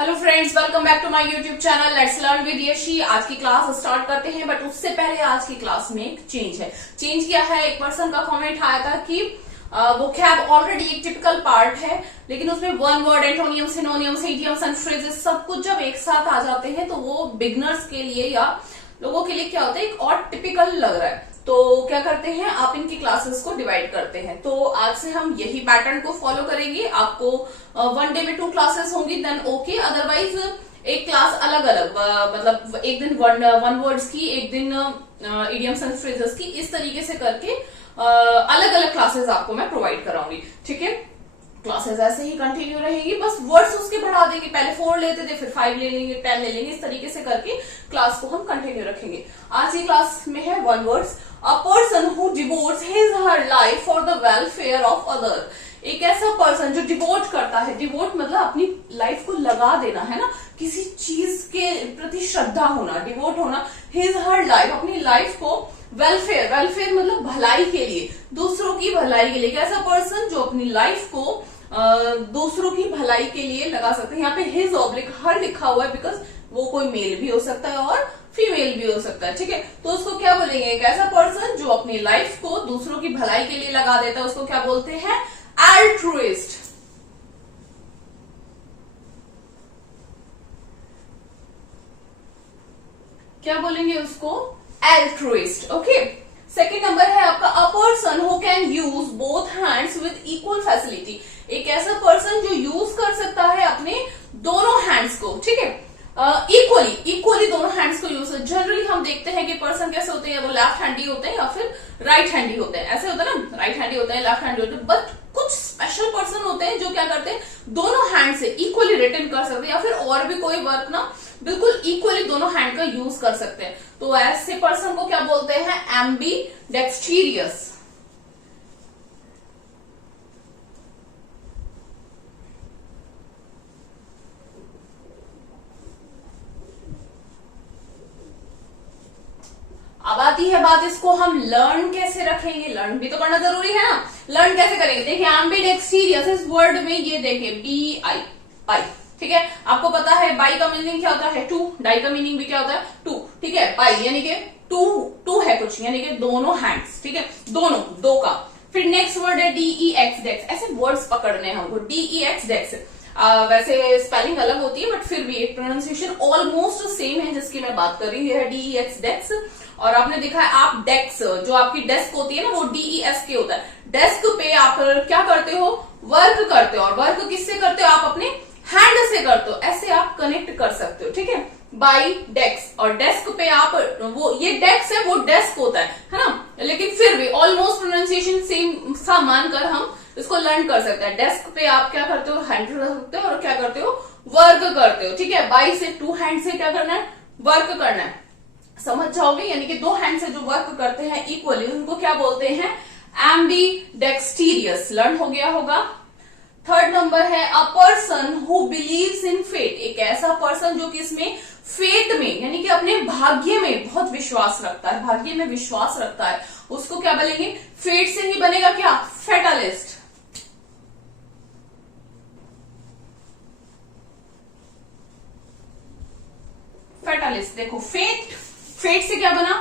Hello friends, welcome back to my YouTube channel let's learn with Yashi. आज की class start करते हैं, but उससे पहले आज की क्लास में एक चेंज है। चेंज क्या है? एक पर्सन का कमेंट आया था कि वोकैब ऑलरेडी एक टिपिकल पार्ट है, लेकिन उसमें one word, antonym, synonyms, idioms and phrases सब कुछ जब एक साथ आ जाते हैं तो वो बिगनर्स के लिए या लोगों के लिए क्या होता है, एक और टिपिकल लग रहा है। तो क्या करते हैं, आप इनकी क्लासेस को डिवाइड करते हैं। तो आज से हम यही पैटर्न को फॉलो करेंगे। आपको वन डे में 2 क्लासेस होंगी, देन ओके। अदरवाइज एक क्लास अलग अलग, मतलब एक दिन वन वर्ड्स की, एक दिन इडियम्स एंड फ्रेजेस की, इस तरीके से करके अलग अलग क्लासेस आपको मैं प्रोवाइड कराऊंगी। ठीक है, क्लासेस ऐसे ही कंटिन्यू रहेगी, बस वर्ड्स उसके बढ़ा देंगे। पहले 4 लेते थे, फिर 5 ले लेंगे, 10 ले लेंगे, इस तरीके से करके क्लास को हम कंटिन्यू रखेंगे। आज की क्लास में है one words. A person who devotees his her life for the welfare of other. एक ऐसा पर्सन जो डिवोट करता है, डिवोट मतलब अपनी लाइफ को लगा देना है ना, किसी चीज के प्रति श्रद्धा होना, डिवोट होना। हिज हर लाइफ, अपनी लाइफ को वेलफेयर, वेलफेयर मतलब भलाई के लिए, दूसरों की भलाई के लिए। एक ऐसा पर्सन जो अपनी लाइफ को दूसरों की भलाई के लिए लगा सकते हैं। यहाँ पे हिज ऑब्लिक हर लिखा हुआ है, बिकॉज वो कोई मेल भी हो सकता है और फीमेल भी हो सकता है। ठीक है, तो उसको क्या बोलेंगे? एक ऐसा पर्सन जो अपनी लाइफ को दूसरों की भलाई के लिए लगा देता है, उसको क्या बोलते हैं? एल्ट्रुइस्ट। क्या बोलेंगे उसको? एल्ट्रुइस्ट। ओके, सेकेंड नंबर है आपका a person who can use both hands with equal facility. एक ऐसा पर्सन जो यूज कर सकता है अपने दोनों हैंड्स को, ठीक है, इक्वली दोनों हैंड्स को यूज। जनरली हम देखते हैं कि पर्सन कैसे होते हैं, वो लेफ्ट हैंडी होते हैं या फिर राइट हैंडी होते हैं। ऐसे होता है ना, राइट हैंडी होते हैं, लेफ्ट हैंडी होते हैं। बट कुछ स्पेशल पर्सन होते हैं जो क्या करते हैं, दोनों हैंड से इक्वली रिटर्न कर सकते हैं, या फिर और भी कोई वर्क ना बिल्कुल इक्वली दोनों हैंड का यूज कर सकते हैं। तो ऐसे पर्सन को क्या बोलते हैं? एम्बीडेक्स्ट्रियस। अब आती है बात, इसको हम लर्न कैसे रखेंगे? लर्न भी तो करना जरूरी है ना। लर्न कैसे करेंगे? देखिए, एम्बीडेक्स्ट्रियस इस वर्ड में ये देखिए BI, बाई। ठीक है, आपको पता है बाई का मीनिंग क्या होता है? 2। डाई का मीनिंग भी क्या होता है? 2। ठीक है, बाई यानी कि टू है कुछ, यानी कि दोनों हैंड्स। ठीक है, दोनों, दो का। फिर नेक्स्ट वर्ड है DEX, डेक्स। ऐसे वर्ड्स पकड़ने हैं हमको। DEX, डेक्स। वैसे स्पेलिंग अलग होती है, बट फिर भी एक प्रोनाउंसिएशन ऑलमोस्ट सेम है जिसकी मैं बात कर रही हूँ। है DEX, डेक्स। और आपने देखा है आप डेस्क, जो आपकी डेस्क होती है ना, वो DESK होता है। डेस्क पे आप क्या करते हो? वर्क करते हो। और वर्क किससे करते हो? आप अपने हैंड से करते हो। ऐसे आप कनेक्ट कर सकते हो। ठीक है, बाई डेस्क। और डेस्क पे आप, वो ये डेस्क है, वो डेस्क होता है ना, लेकिन फिर भी ऑलमोस्ट प्रोनाउंसिएशन सेम सा मानकर हम इसको लर्न कर सकते हैं। डेस्क पे आप क्या करते हो? हैंड रखते हो और क्या करते हो? वर्क करते हो। ठीक है, बाई से, 2 हैंड से क्या करना है? वर्क करना है। समझ जाओगे, यानी कि 2 हैंड से जो वर्क करते हैं इक्वली, उनको क्या बोलते हैं? एम्बीडेक्स्ट्रियस। लर्न हो गया होगा। थर्ड नंबर है a person who believes in fate. एक ऐसा पर्सन जो कि इसमें फेट में, यानी कि अपने भाग्य में बहुत विश्वास रखता है, भाग्य में विश्वास रखता है, उसको क्या बोलेंगे? फेट से ही बनेगा क्या? फेटालिस्ट। फेटालिस्ट। देखो, फेट से क्या बना?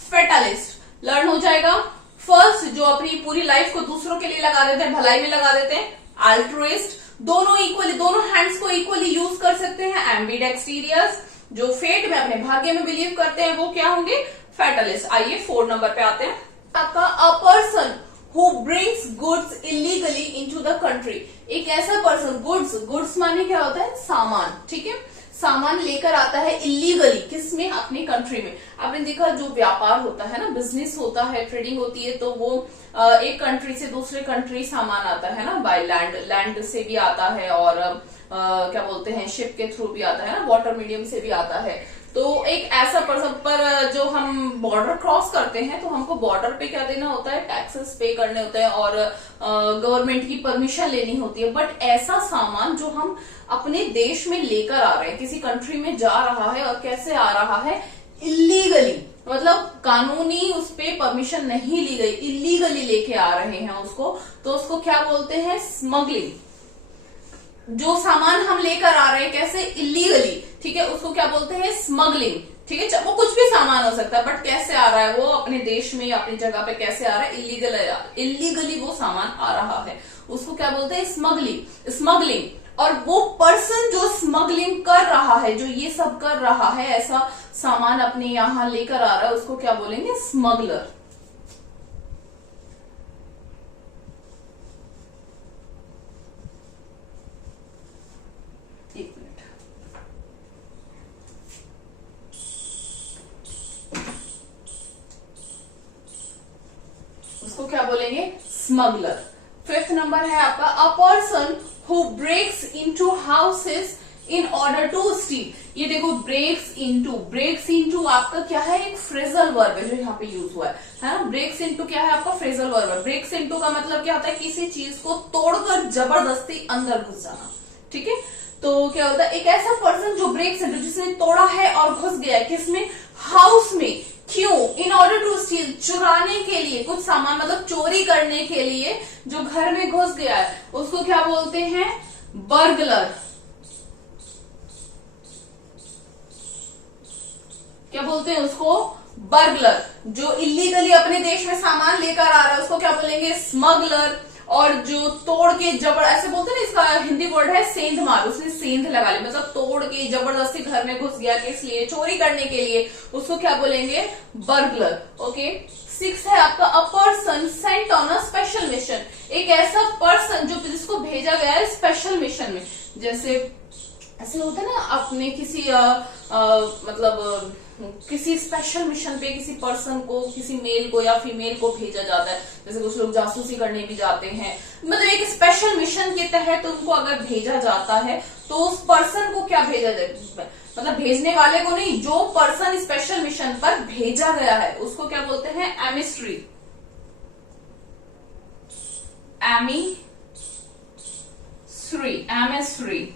फेटालिस्ट। लर्न हो जाएगा। फर्स्ट, जो अपनी पूरी लाइफ को दूसरों के लिए लगा देते हैं, भलाई में लगा देते हैं, अल्ट्रुइस्ट। दोनों इक्वली, दोनों हैंड्स को इक्वली यूज कर सकते हैं, एम्बीडेक्स्ट्रियस। जो फेट में, अपने भाग्य में बिलीव करते हैं, वो क्या होंगे? फेटालिस्ट। आइए 4 नंबर पे आते हैं। आपका a person who brings goods illegally into the country. एक ऐसा पर्सन, गुड्स माने क्या होता है? सामान। ठीक है, सामान लेकर आता है इलीगली, किसमें? अपनी कंट्री में। आपने देखा, जो व्यापार होता है ना, बिजनेस होता है, ट्रेडिंग होती है, तो वो एक कंट्री से दूसरे कंट्री सामान आता है ना, बाय लैंड से भी आता है, और क्या बोलते हैं, शिप के थ्रू भी आता है ना, वाटर मीडियम से भी आता है। तो एक ऐसा पर्सन पर, जो हम बॉर्डर क्रॉस करते हैं, तो हमको बॉर्डर पे क्या देना होता है? टैक्सेस पे करने होते हैं और गवर्नमेंट की परमिशन लेनी होती है। बट ऐसा सामान जो हम अपने देश में लेकर आ रहे हैं, किसी कंट्री में जा रहा है, और कैसे आ रहा है? इलीगली, मतलब कानूनी उस पे परमिशन नहीं ली गई, इलीगली लेके आ रहे हैं उसको, तो उसको क्या बोलते हैं? स्मगलिंग। जो सामान हम लेकर आ रहे हैं कैसे, इलीगली, ठीक है, उसको क्या बोलते हैं, स्मगलिंग, ठीक है। वो कुछ भी सामान हो सकता है, बट कैसे आ रहा है वो अपने देश में या अपनी जगह पे कैसे आ रहा है, इलीगली वो सामान आ रहा है, उसको क्या बोलते हैं, स्मगलिंग। और वो पर्सन जो स्मगलिंग कर रहा है, जो ये सब कर रहा है, ऐसा सामान अपने यहां लेकर आ रहा है, उसको क्या बोलेंगे, स्मगलर। एक मिनट, उसको क्या बोलेंगे, स्मगलर। फिफ्थ नंबर है आपका, a person who breaks into houses in order to steal. ये देखो, ब्रेक्स इनटू आपका क्या है, एक फ्रेजल वर्ब है जो यहाँ पे यूज हुआ है ना। ब्रेक्स इनटू क्या है आपका, फ्रेजल वर्ब है। ब्रेक्स इनटू का मतलब क्या होता है, किसी चीज को तोड़कर जबरदस्ती अंदर घुस जाना, ठीक है। तो क्या होता है, एक ऐसा पर्सन जो ब्रेक्स इनटू, जिसने तोड़ा है और घुस गया किसमें, हाउस में। क्यों, इन ऑर्डर टू स्टील, चुराने के लिए, कुछ सामान मतलब चोरी करने के लिए जो घर में घुस गया है, उसको क्या बोलते हैं, बर्गलर। क्या बोलते हैं उसको, बर्गलर। जो इलीगली अपने देश में सामान लेकर आ रहा है उसको क्या बोलेंगे, स्मगलर। और जो तोड़ के ऐसे बोलते हैं ना, इसका हिंदी वर्ड है सेंध मार, उसने सेंध लगा ली, मतलब तोड़ के जबरदस्ती घर में घुस गया, किस लिए, चोरी करने के लिए, उसको क्या बोलेंगे, बर्गलर। ओके। 6 है आपका, a person Saint on a special mission. एक ऐसा पर्सन जो जिसको भेजा गया है स्पेशल मिशन में। जैसे ऐसे होता है ना, अपने किसी मतलब किसी स्पेशल मिशन पे किसी पर्सन को, किसी मेल को या फीमेल को भेजा जाता है। जैसे कुछ लोग जासूसी करने भी जाते हैं, मतलब एक स्पेशल मिशन के तहत उनको अगर भेजा जाता है तो उस पर्सन को क्या भेजा जाए, मतलब भेजने वाले को नहीं, जो पर्सन स्पेशल मिशन पर भेजा गया है उसको क्या बोलते हैं, एमिस्ट्री। एमिस्ट्री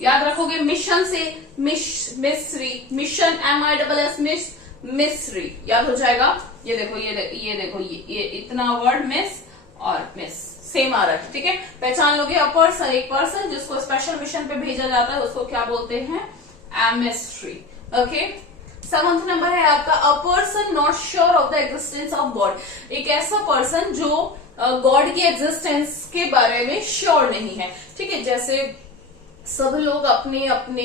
याद रखोगे, मिशन से मिस्री, मिशन MISS मिस्री याद हो जाएगा। ये देखो ये इतना वर्ड मिस और मिस सेम आ रहा है, ठीक है, पहचान लोगे। एक पर्सन जिसको स्पेशल मिशन पे भेजा जाता है उसको क्या बोलते हैं, एमिस्ट्री। ओके। 7th नंबर है आपका, a person not sure of the existence of God. एक ऐसा पर्सन जो गॉड की एग्जिस्टेंस के बारे में श्योर नहीं है, ठीक है। जैसे सब लोग अपने अपने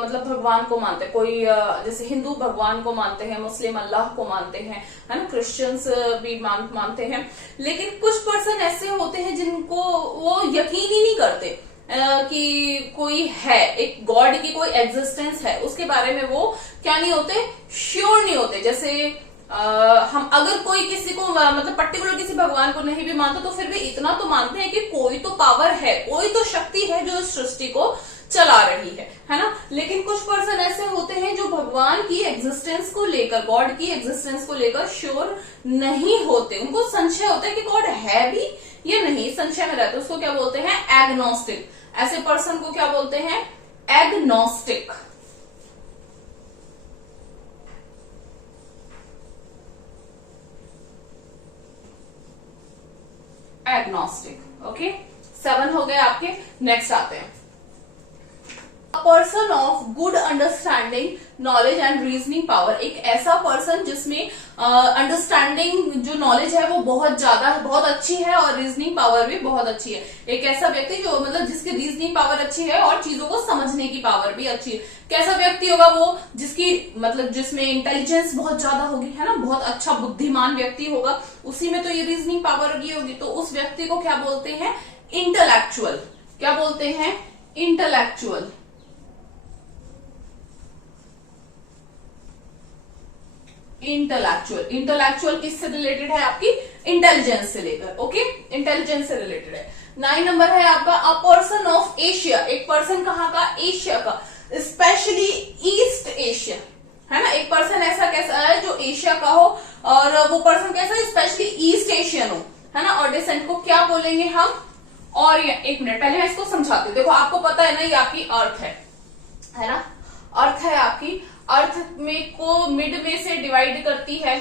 मतलब भगवान को मानते हैं, कोई जैसे हिंदू भगवान को मानते हैं, मुस्लिम अल्लाह को मानते हैं, है ना, क्रिश्चियंस भी मानते हैं। लेकिन कुछ पर्सन ऐसे होते हैं जिनको वो यकीन ही नहीं करते कि कोई है, एक गॉड की कोई एग्जिस्टेंस है, उसके बारे में वो क्या नहीं होते, श्योर नहीं होते। जैसे हम अगर कोई किसी को मतलब पर्टिकुलर किसी भगवान को नहीं भी मानते तो फिर भी इतना तो मानते हैं कि कोई तो पावर है, कोई तो शक्ति है जो इस सृष्टि को चला रही है ना। लेकिन कुछ पर्सन ऐसे होते हैं जो भगवान की एग्जिस्टेंस को लेकर, गॉड की एग्जिस्टेंस को लेकर श्योर नहीं होते, उनको संशय होता है कि गॉड है भी या नहीं, संशय में रहते, उसको क्या बोलते हैं, एग्नोस्टिक। ऐसे पर्सन को क्या बोलते हैं, एग्नोस्टिक। एग्नोस्टिक। ओके, 7 हो गए आपके। नेक्स्ट आते हैं, a person of good understanding, knowledge and reasoning power. एक ऐसा पर्सन जिसमें अंडरस्टैंडिंग जो नॉलेज है वो बहुत ज्यादा है, बहुत अच्छी है, और रीजनिंग पावर भी बहुत अच्छी है। एक ऐसा व्यक्ति जो मतलब जिसकी रीजनिंग पावर अच्छी है और चीजों को समझने की पावर भी अच्छी है। कैसा व्यक्ति होगा वो, जिसकी मतलब जिसमें इंटेलिजेंस बहुत ज्यादा होगी, है ना, बहुत अच्छा बुद्धिमान व्यक्ति होगा, उसी में तो ये रीजनिंग पावर की होगी। तो उस व्यक्ति को क्या बोलते हैं, इंटेलेक्चुअल। क्या बोलते हैं, इंटेलेक्चुअल। इंटेलेक्चुअल किससे रिलेटेड है, आपकी इंटेलिजेंस से लेकर। ओके, इंटेलिजेंस से रिलेटेड है। 9 नंबर है आपका, अ पर्सन ऑफ एशिया। एक पर्सन कहाँ का, एशिया का, स्पेशली ईस्ट एशिया, है ना। एक पर्सन ऐसा कैसा है जो एशिया का हो, और वो पर्सन कैसा है, स्पेशली ईस्ट एशियन हो, है ना। और डिसेंट को क्या बोलेंगे हम, और एक मिनट पहले मैं इसको समझाती हूँ। देखो आपको पता है ना, ये आपकी अर्थ है ना, अर्थ है आपकी। अर्थ में को मिड में से डिवाइड करती है,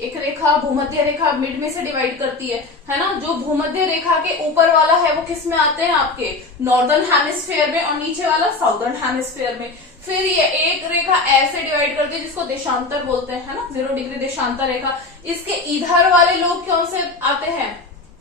एक रेखा भूमध्य रेखा मिड में से डिवाइड करती है ना। जो भूमध्य रेखा के ऊपर वाला है वो किस में आते हैं, आपके नॉर्दर्न हेमिस्फीयर में, और नीचे वाला साउदर्न हेमिस्फीयर में। फिर ये एक रेखा ऐसे डिवाइड करती है जिसको देशांतर बोलते हैं, है ना, 0 डिग्री देशांतर रेखा। इसके इधर वाले लोग कौन से आते हैं,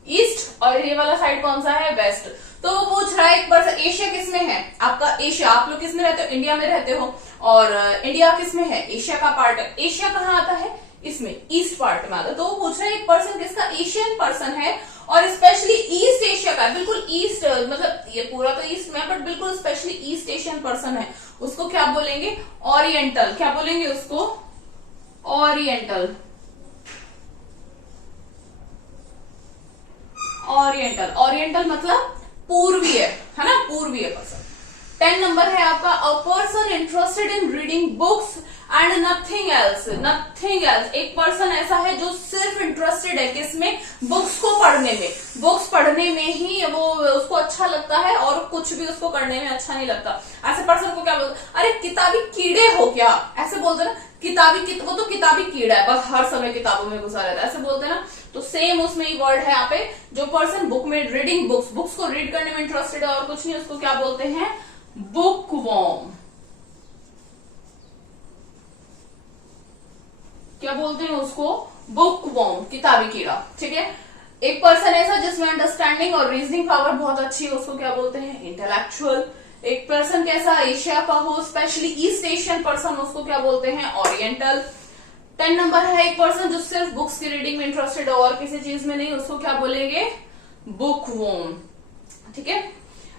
ईस्ट, और ये वाला साइड कौन सा है, वेस्ट। तो वो पूछ रहा है एक पर्सन, एशिया किसमें है आपका, एशिया, आप लोग किसमें रहते हो, इंडिया में रहते हो, और इंडिया किसमें है, एशिया का पार्ट है। एशिया कहाँ आता है, इसमें ईस्ट पार्ट में आता है। तो वो पूछ रहा है एक पर्सन किसका, एशियन पर्सन है, और स्पेशली ईस्ट एशिया का, बिल्कुल ईस्ट, मतलब ये पूरा तो ईस्ट में, बट बिल्कुल स्पेशली ईस्ट एशियन पर्सन है, उसको क्या बोलेंगे, ओरिएंटल। क्या बोलेंगे उसको, ओरिएंटल। ओरिएंटल, ओरिएंटल मतलब पूर्वीय, है ना, पूर्वीय पर्सन। 10 नंबर है आपका, a person interested in reading books and nothing else. Nothing else, एक पर्सन ऐसा है जो सिर्फ इंटरेस्टेड है किसमें, बुक्स को पढ़ने में, बुक्स पढ़ने में ही वो उसको अच्छा लगता है, और कुछ भी उसको करने में अच्छा नहीं लगता। ऐसे पर्सन को क्या बोलते, अरे किताबी कीड़े हो क्या, ऐसे बोलते ना, किताबी, वो तो किताबी कीड़ा है, बस हर समय किताबों में घुसा रहता है, ऐसे बोलते ना। तो सेम उसमें ही वर्ड है यहाँ पे, जो पर्सन बुक में रीडिंग बुक्स, बुक्स को रीड करने में इंटरेस्टेड है और कुछ नहीं, उसको क्या बोलते हैं, बुकवॉर्म। क्या बोलते हैं उसको, बुकवॉर्म, किताबी कीड़ा, ठीक है। एक पर्सन ऐसा जिसमें अंडरस्टैंडिंग और रीजनिंग पावर बहुत अच्छी है, उसको क्या बोलते हैं, इंटेलेक्चुअल। एक पर्सन कैसा, एशिया का हो, स्पेशली ईस्ट एशियन पर्सन, उसको क्या बोलते हैं, ओरिएंटल। 10 नंबर है, एक पर्सन जो सिर्फ बुक्स की रीडिंग में इंटरेस्टेड है और किसी चीज में नहीं, उसको क्या बोलेंगे, बुकवॉर्म, ठीक है।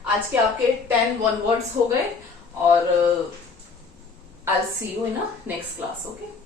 आज के आपके 10 वन वर्ड्स हो गए, और I will see you in a next class, okay.